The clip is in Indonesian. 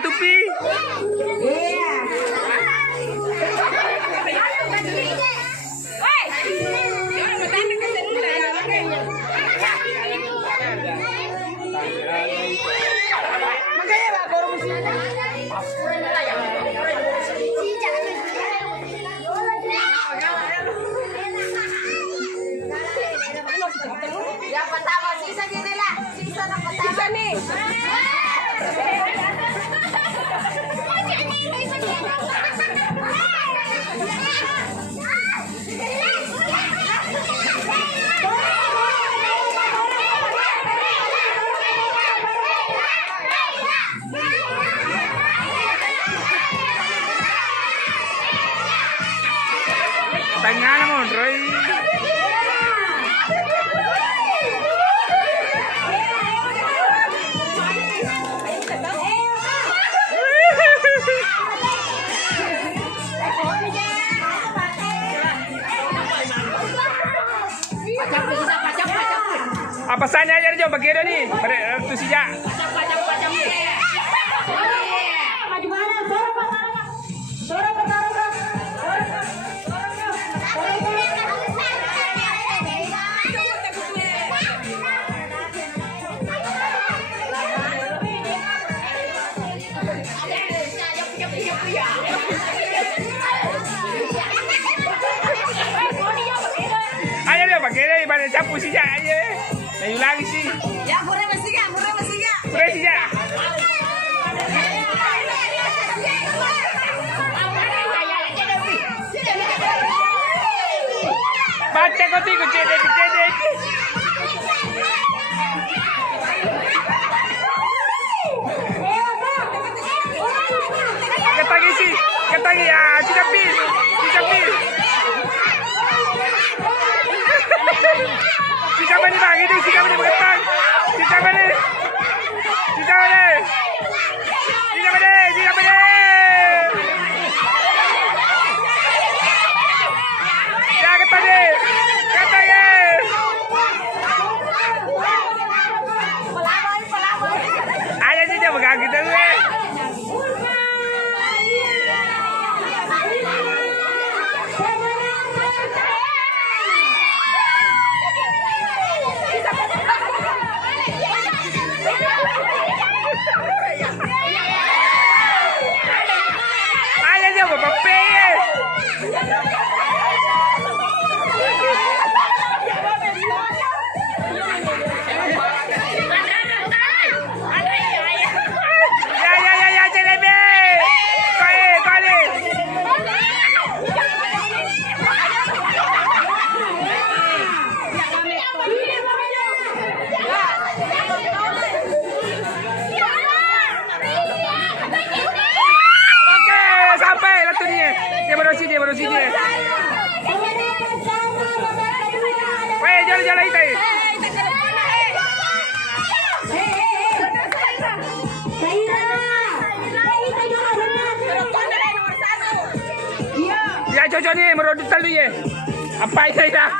tupi. Iya. Yang pertama sisa gini lah. Sisa yang pertama. Sisa nih. Tanya naman, Roy. Apa sana aja Jo bagian nih? Pada tu sejak. Ayo dia bagian pada capu sejak aja. Ayo lagi sih. Ya, murah masih gak? Murah masih gak? Murah sejak. Baca kau tiga cedek. Ketagi ya, tidak pil. Sika mana bagi tu, sika mana berketan, sika mana. Ya ketagi. Ayo sih dia pegang kita tu. Dia baru sini. Weh, jalan itu. Ya, cocok ni merodot tali ye. Apa itu dah?